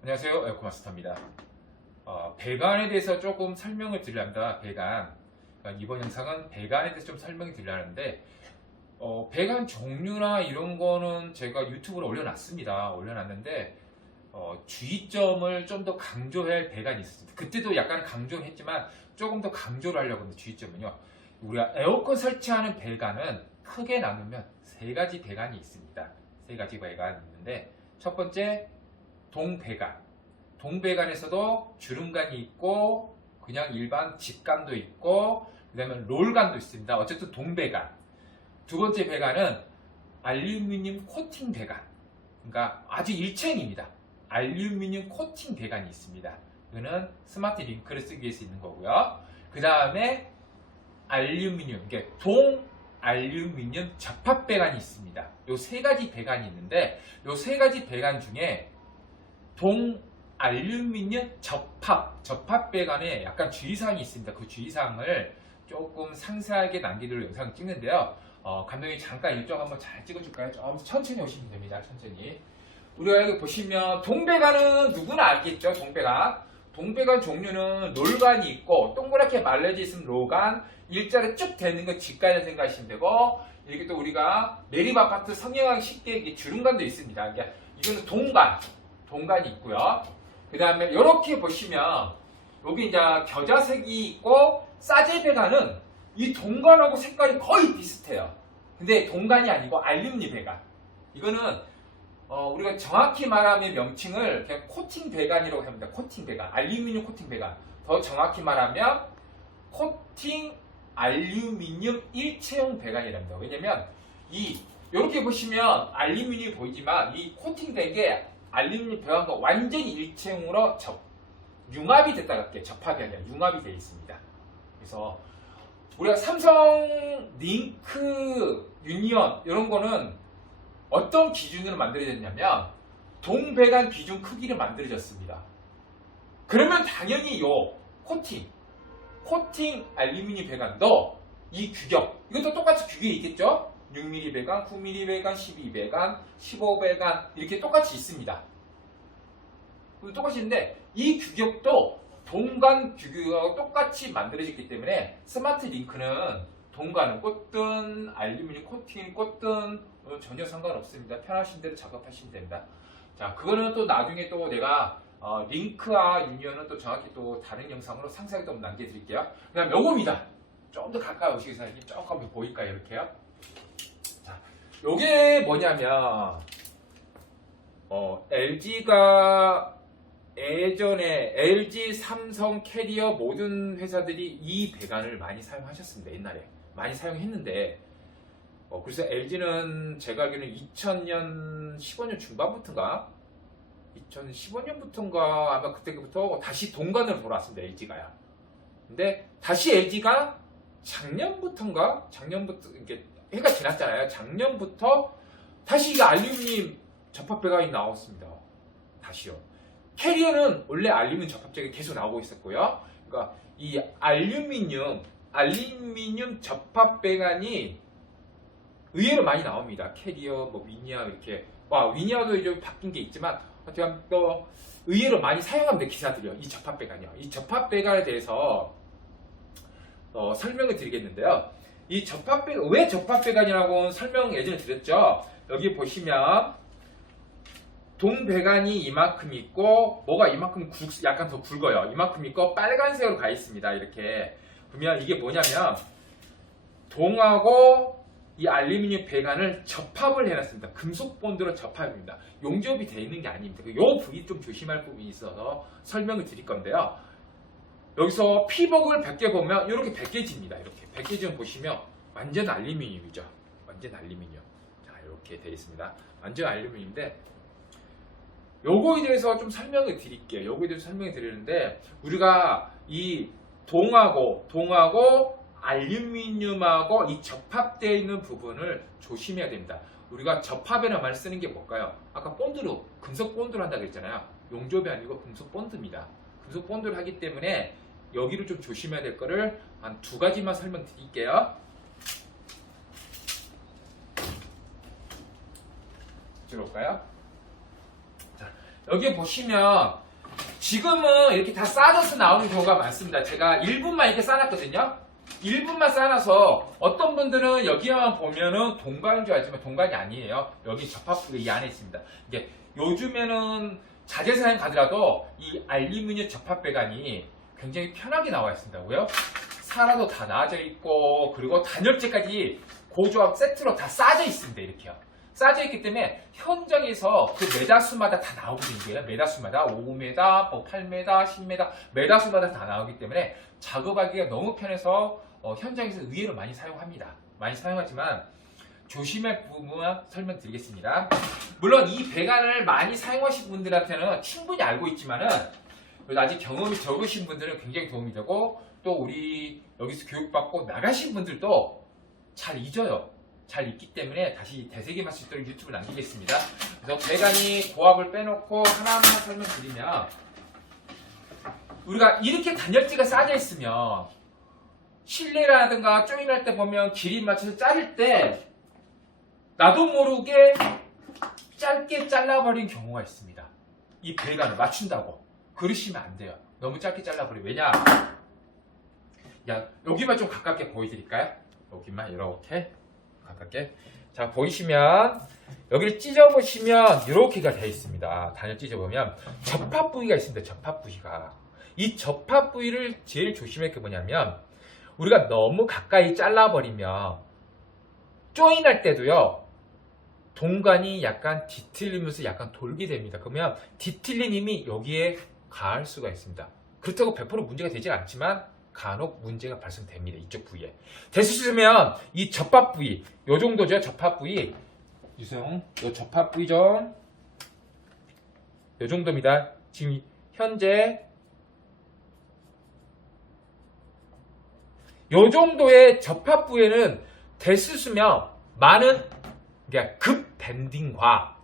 안녕하세요. 에어컨마스터입니다. 배관에 대해서 조금 설명을 드리려합니다. 배관. 이번 영상은 배관에 대해서 좀 설명을 드리려는데, 배관 종류나 이런 거는 제가 유튜브로 올려놨습니다. 올려놨는데, 주의점을 좀 더 강조해야 할 배관이 있습니다. 그때도 약간 강조를 했지만, 조금 더 강조를 하려고 하는데, 주의점은요. 우리가 에어컨 설치하는 배관은 크게 나누면 세 가지 배관이 있습니다. 세 가지 배관이 있는데, 첫 번째, 동배관. 동배관에서도 주름관이 있고 그냥 일반 직관도 있고 그다음에 롤관도 있습니다. 어쨌든 동배관. 두 번째 배관은 알루미늄 코팅 배관. 그러니까 아주 일체형입니다. 알루미늄 코팅 배관이 있습니다. 이거는 스마트 링크를 쓰기 위해서 있는 거고요. 그 다음에 알루미늄, 이게 동 알루미늄 접합 배관이 있습니다. 이 세 가지 배관이 있는데 이 세 가지 배관 중에 동 알루미늄 접합 배관에 약간 주의사항이 있습니다. 그 주의사항을 조금 상세하게 남기도록 영상을 찍는데요. 감독님 잠깐 일정 한번 잘 찍어줄까요? 좀 천천히 오시면 됩니다. 천천히. 우리가 여기 보시면 동배관은 누구나 알겠죠? 동배관 종류는 롤관이 있고 동그랗게 말려져 있으면 롤관, 일자로 쭉 되는 건 직관을 생각하시면 되고, 이렇게 또 우리가 매립 아파트 성형하기 쉽게 주름관도 있습니다. 그러니까 이거는 동관이 있고요. 그 다음에 이렇게 보시면 여기 이제 겨자색이 있고, 싸제 배관은 이 동관하고 색깔이 거의 비슷해요. 근데 동관이 아니고 알루미늄 배관. 이거는 우리가 정확히 말하면 명칭을 그냥 코팅 배관이라고 합니다. 코팅 배관, 알루미늄 코팅 배관. 더 정확히 말하면 코팅 알루미늄 일체형 배관이랍니다. 왜냐면 이렇게 보시면 알루미늄이 보이지만 이 코팅된 게 알루미늄 배관과 완전히 일체형으로 융합이 됐다고 할게요. 접합이 아니라 융합이 되어 있습니다. 그래서 우리가 삼성 링크 유니온 이런 거는 어떤 기준으로 만들어졌냐면 동배관 기준 크기를 만들어졌습니다. 그러면 당연히 요 코팅 알루미늄 배관도 이 규격, 이것도 똑같이 규격이 있겠죠? 6mm 배관, 9mm 배관, 12 배관, 15 배관 이렇게 똑같이 있습니다. 똑같이 있는데 이 규격도 동관 규격하고 똑같이 만들어졌기 때문에 스마트 링크는 동관을 꽂든 알루미늄 코팅을 꽂든 전혀 상관없습니다. 편하신 대로 작업하시면 됩니다. 자, 그거는 또 나중에 또 내가 링크와 유니온은 또 정확히 또 다른 영상으로 상세하게 또 남겨드릴게요. 그 다음 요겁니다. 좀 더 가까이 오시겠어요? 조금 보일까요? 이렇게요. 자, 요게 뭐냐면 LG가 예전에 LG, 삼성, 캐리어 모든 회사들이 이 배관을 많이 사용하셨습니다. 옛날에 많이 사용했는데 그래서 LG는 제가 알기로는 2000년 15년 중반부터인가 2015년부터인가 아마 그때부터 다시 동관으로 돌아왔습니다. LG가요. 근데 다시 LG가 작년부터 이게 해가 지났잖아요. 작년부터 다시 이게 알루미늄 접합 배관이 나왔습니다. 다시요. 캐리어는 원래 알루미늄 접합제가 계속 나오고 있었고요. 그러니까 이 알루미늄 접합 배관이 의외로 많이 나옵니다. 캐리어, 위니아 이렇게. 위니아도 이제 바뀐 게 있지만 하여튼 또 의외로 많이 사용합니다. 기사들이요. 이 접합 배관이요. 이 접합 배관에 대해서 설명을 드리겠는데요. 이 접합 배관, 왜 접합 배관이라고 설명 예전에 드렸죠. 여기 보시면 동배관이 이만큼 있고 뭐가 이만큼 약간 더 굵어요. 이만큼 있고 빨간색으로 가 있습니다. 이렇게 보면 이게 뭐냐면 동하고 이 알루미늄 배관을 접합을 해놨습니다. 금속 본드로 접합입니다. 용접이 되어 있는 게 아닙니다. 이 부위 좀 조심할 부분이 있어서 설명을 드릴 건데요. 여기서 피복을 벗겨보면 이렇게 벗겨집니다. 이렇게 벗겨지면 보시면 완전 알루미늄이죠. 완전 알루미늄. 자, 이렇게 되어 있습니다. 완전 알루미늄인데 요거에 대해서 좀 설명을 드릴게요. 요거에 대해서 설명을 드리는데 우리가 이 동하고 알루미늄하고 이 접합되어 있는 부분을 조심해야 됩니다. 우리가 접합이라는 말을 쓰는 게 뭘까요? 아까 본드로, 금속 본드로 한다고 했잖아요. 용접이 아니고 금속 본드입니다. 금속 본드를 하기 때문에 여기를 좀 조심해야 될 거를 한 두 가지만 설명드릴게요. 이쪽으로 올까요? 자, 여기 보시면 지금은 이렇게 다 싸져서 나오는 경우가 많습니다. 제가 1분만 이렇게 싸놨거든요. 1분만 싸놔서 어떤 분들은 여기만 보면은 동관인 줄 알지만 동관이 아니에요. 여기 접합부가 이 안에 있습니다. 이게 요즘에는 자재사양 가더라도 이 알루미늄 접합배관이 굉장히 편하게 나와 있습니다. 왜요? 사라도 다 나와져 있고 그리고 단열재까지 고조합 세트로 다 싸져 있습니다. 이렇게요. 싸져 있기 때문에 현장에서 그 메다수마다 다 나오거든요. 메다수마다 5m, 뭐 8m, 10m 메다수마다 다 나오기 때문에 작업하기가 너무 편해서 현장에서 의외로 많이 사용합니다. 많이 사용하지만 조심할 부분만 설명드리겠습니다. 물론 이 배관을 많이 사용하신 분들한테는 충분히 알고 있지만은 아직 경험이 적으신 분들은 굉장히 도움이 되고 또 우리 여기서 교육받고 나가신 분들도 잘 잊어요. 잘 있기 때문에 다시 되새김할 수 있도록 유튜브를 남기겠습니다. 그래서 배관이 고압을 빼놓고 하나하나 설명드리면 우리가 이렇게 단열재가 싸져 있으면 실내라든가 조인할 때 보면 길이 맞춰서 자를 때 나도 모르게 짧게 잘라버린 경우가 있습니다. 이 배관을 맞춘다고 그러시면 안 돼요. 너무 짧게 잘라버리면 왜냐? 여기만 좀 가깝게 보여드릴까요? 여기만 이렇게 가깝게. 자, 보이시면 여기를 찢어보시면 이렇게가 되어 있습니다. 단열 찢어보면 접합 부위가 있습니다. 접합 부위가. 이 접합 부위를 제일 조심할 게 뭐냐면 우리가 너무 가까이 잘라버리면 조인할 때도요. 동관이 약간 뒤틀리면서 약간 돌게 됩니다. 그러면 뒤틀린 힘이 여기에 가할 수가 있습니다. 그렇다고 100% 문제가 되지 않지만 간혹 문제가 발생됩니다. 이쪽 부위에. 됐으면 이 접합 부위, 요 정도죠. 접합 부위. 유성, 요 접합 부위 좀. 요 정도입니다. 지금 현재 요 정도의 접합 부위에는 됐으면 많은 그러니까 급 밴딩과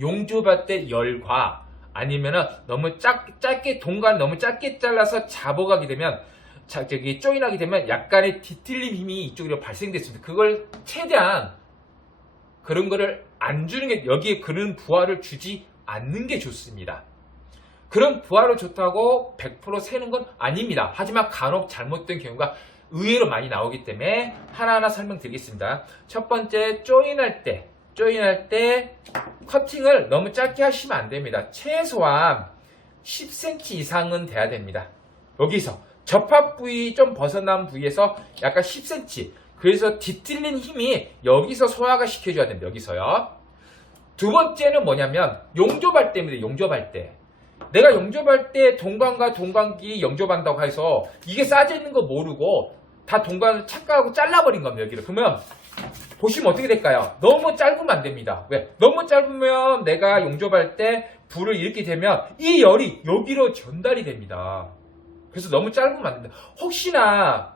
용접할 때 열과 아니면은 너무 짧게 동간 너무 짧게 잘라서 잡아가게 되면 조인하게 되면 약간의 뒤틀림 힘이 이쪽으로 발생됐습니다. 그걸 최대한 그런 거를 안 주는 게 여기에 그런 부하를 주지 않는 게 좋습니다. 그런 부하를 좋다고 100% 세는 건 아닙니다. 하지만 간혹 잘못된 경우가 의외로 많이 나오기 때문에 하나하나 설명드리겠습니다. 첫 번째 조인할 때 커팅을 너무 짧게 하시면 안 됩니다. 최소한 10cm 이상은 돼야 됩니다. 여기서 접합 부위 좀 벗어난 부위에서 약간 10cm. 그래서 뒤틀린 힘이 여기서 소화가 시켜줘야 됩니다. 여기서요. 두 번째는 뭐냐면 용접할 때입니다. 용접할 때. 내가 용접할 때 동관과 동관끼리 용접한다고 해서 이게 싸져 있는 거 모르고 다 동관을 착각하고 잘라버린 겁니다. 여기를. 그러면 보시면 어떻게 될까요? 너무 짧으면 안 됩니다. 왜? 너무 짧으면 내가 용접할 때 불을 이렇게 되면 이 열이 여기로 전달이 됩니다. 그래서 너무 짧으면 안 된다. 혹시나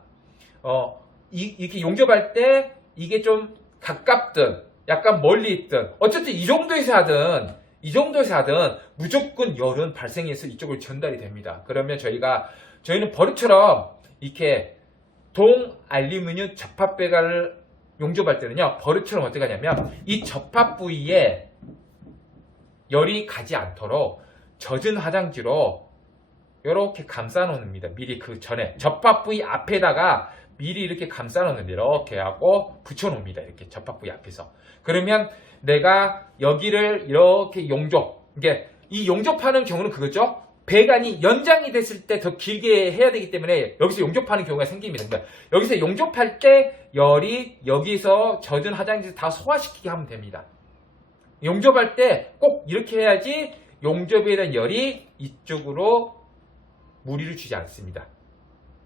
이렇게 용접할 때 이게 좀 가깝든 약간 멀리 있든 어쨌든 이 정도에서 하든 무조건 열은 발생해서 이쪽으로 전달이 됩니다. 그러면 저희는 버릇처럼 이렇게 동 알루미늄 접합 배관을 용접할 때는요, 버릇처럼 어떻게 하냐면 이 접합 부위에 열이 가지 않도록 젖은 화장지로 이렇게 감싸 놓습니다. 미리 그 전에 접합 부위 앞에다가 미리 이렇게 감싸 놓는데 이렇게 하고 붙여 놓습니다. 이렇게 접합 부위 앞에서. 그러면 내가 여기를 이렇게 이게 이 용접하는 경우는 그거죠. 배관이 연장이 됐을 때 더 길게 해야 되기 때문에 여기서 용접하는 경우가 생깁니다. 그러니까 여기서 용접할 때 열이 여기서 젖은 화장지에서 다 소화시키게 하면 됩니다. 용접할 때 꼭 이렇게 해야지 용접에 대한 열이 이쪽으로 무리를 주지 않습니다.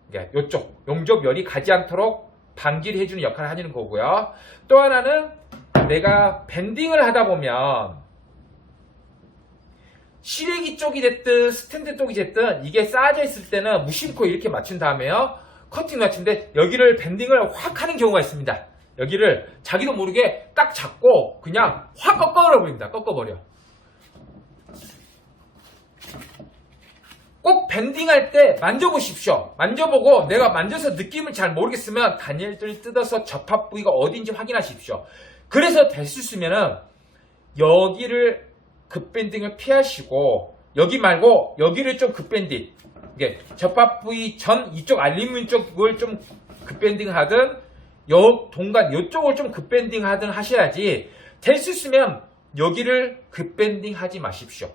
그러니까 이쪽 용접 열이 가지 않도록 방지를 해주는 역할을 하는 거고요. 또 하나는 내가 밴딩을 하다 보면 시래기 쪽이 됐든 스탠드 쪽이 됐든 이게 쌓여져 있을 때는 무심코 이렇게 맞춘 다음에요. 커팅 맞춘데 여기를 밴딩을 확 하는 경우가 있습니다. 여기를 자기도 모르게 딱 잡고 그냥 확 꺾어버려 버립니다. 꺾어버려. 꼭 밴딩할 때 만져보십시오. 만져보고 내가 만져서 느낌을 잘 모르겠으면 단열을 뜯어서 접합 부위가 어딘지 확인하십시오. 그래서 될 수 있으면은 여기를 급밴딩을 피하시고 여기 말고 여기를 좀 급밴딩, 이게 접합 부위 전 이쪽 알루미늄 쪽을 좀 급밴딩 하든 동간 이쪽을 좀 급밴딩 하든 하셔야지. 될 수 있으면 여기를 급밴딩 하지 마십시오.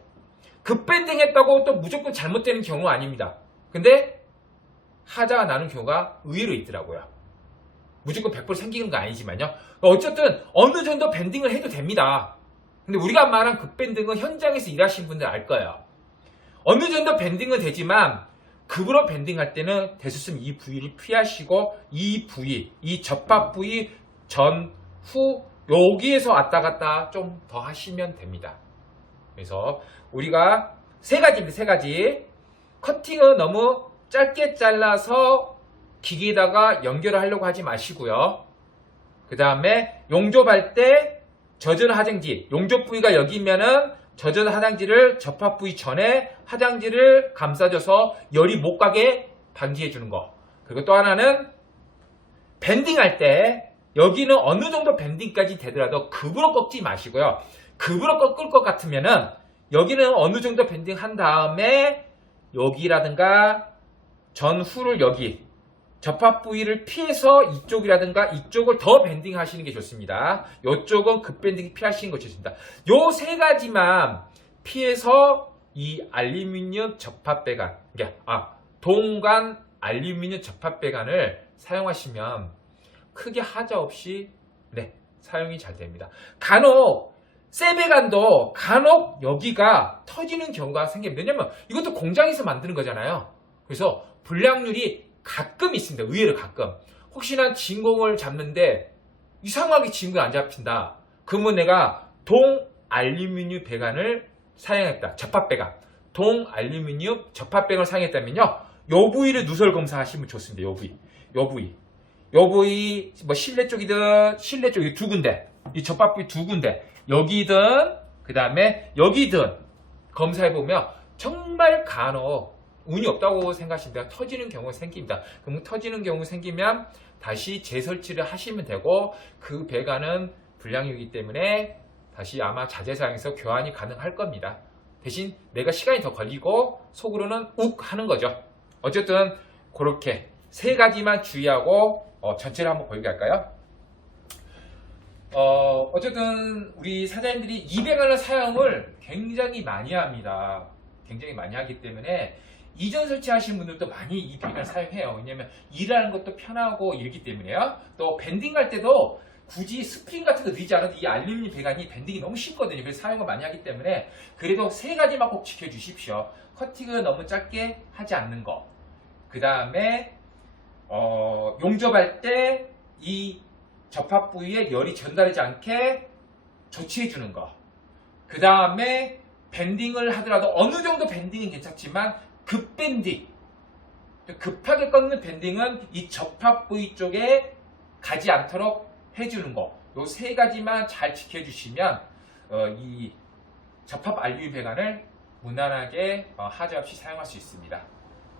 급밴딩 했다고 또 무조건 잘못되는 경우 아닙니다. 근데 하자가 나는 경우가 의외로 있더라고요. 무조건 100% 생기는 거 아니지만요. 어쨌든 어느 정도 밴딩을 해도 됩니다. 근데 우리가 말한 급밴딩은 현장에서 일하시는 분들 알 거예요. 어느 정도 밴딩은 되지만 급으로 밴딩할 때는 대수습 이 부위를 피하시고 이 부위, 이 접합 부위 전, 후 여기에서 왔다 갔다 좀 더 하시면 됩니다. 그래서 우리가 세 가지입니다. 세 가지. 커팅은 너무 짧게 잘라서 기계에다가 연결을 하려고 하지 마시고요. 그 다음에 용접할 때 젖은 화장지, 용접 부위가 여기면은 젖은 화장지를 접합 부위 전에 화장지를 감싸줘서 열이 못 가게 방지해 주는 거. 그리고 또 하나는 밴딩할 때 여기는 어느 정도 밴딩까지 되더라도 급으로 꺾지 마시고요. 급으로 꺾을 것 같으면은 여기는 어느 정도 밴딩 한 다음에 여기라든가 전후를 여기 접합 부위를 피해서 이쪽이라든가 이쪽을 더 밴딩 하시는 게 좋습니다. 이쪽은 급밴딩 피하시는 게 좋습니다. 요 세 가지만 피해서 이 알루미늄 접합 배관, 동간 알루미늄 접합 배관을 사용하시면 크게 하자 없이 사용이 잘 됩니다. 간혹 쇠 배관도 간혹 여기가 터지는 경우가 생깁니다. 왜냐면 이것도 공장에서 만드는 거잖아요. 그래서 불량률이 가끔 있습니다. 의외로 가끔. 혹시나 진공을 잡는데 이상하게 진공이 안 잡힌다. 그러면 내가 동 알루미늄 배관을 사용했다. 접합 배관. 동 알루미늄 접합 배관을 사용했다면요. 요 부위를 누설 검사하시면 좋습니다. 요 부위. 요 부위 뭐 실내 쪽이든 실내 쪽이 두 군데. 이 접합 부위 두 군데. 여기든 그다음에 여기든 검사해 보면 정말 간혹 운이 없다고 생각하시면 터지는 경우가 생깁니다. 그럼 터지는 경우 생기면 다시 재설치를 하시면 되고 그 배관은 불량이기 때문에 다시 아마 자재 사양에서 교환이 가능할 겁니다. 대신 내가 시간이 더 걸리고 속으로는 욱 하는 거죠. 어쨌든 그렇게 세 가지만 주의하고 전체를 한번 보이게 할까요? 어쨌든 우리 사장님들이 이 배관을 사용을 굉장히 많이 합니다. 굉장히 많이 하기 때문에 이전 설치하신 분들도 많이 이 배관을 사용해요. 왜냐면 일하는 것도 편하고 이러기 때문에요. 또 밴딩 갈 때도 굳이 스프링 같은 거 넣지 않아도 이 알루미늄 배관이 밴딩이 너무 쉽거든요. 그래서 사용을 많이 하기 때문에 그래도 세 가지만 꼭 지켜주십시오. 커팅을 너무 짧게 하지 않는 거. 그 다음에 용접할 때 이 접합 부위에 열이 전달하지 않게 조치해 주는 거. 그 다음에 밴딩을 하더라도 어느 정도 밴딩은 괜찮지만 급밴딩, 급하게 꺾는 밴딩은 이 접합 부위 쪽에 가지 않도록 해주는 거. 요 세 가지만 잘 지켜주시면 이 접합 알루미늄 배관을 무난하게 하자 없이 사용할 수 있습니다.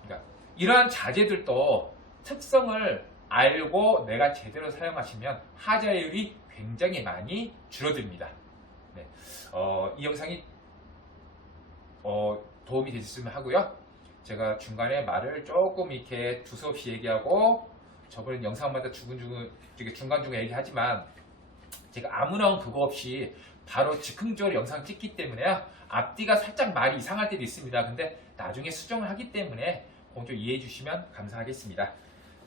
그러니까 이러한 자재들도 특성을 알고 내가 제대로 사용하시면 하자율이 굉장히 많이 줄어듭니다. 네. 이 영상이 도움이 되셨으면 하고요. 제가 중간에 말을 조금 이렇게 두서없이 얘기하고 저번에 영상마다 중간중간 얘기하지만 제가 아무런 그거 없이 바로 즉흥적으로 영상 찍기 때문에요. 앞뒤가 살짝 말이 이상할 때도 있습니다. 근데 나중에 수정을 하기 때문에 그거 좀 이해해 주시면 감사하겠습니다.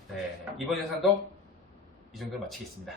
네, 이번 영상도 이 정도로 마치겠습니다.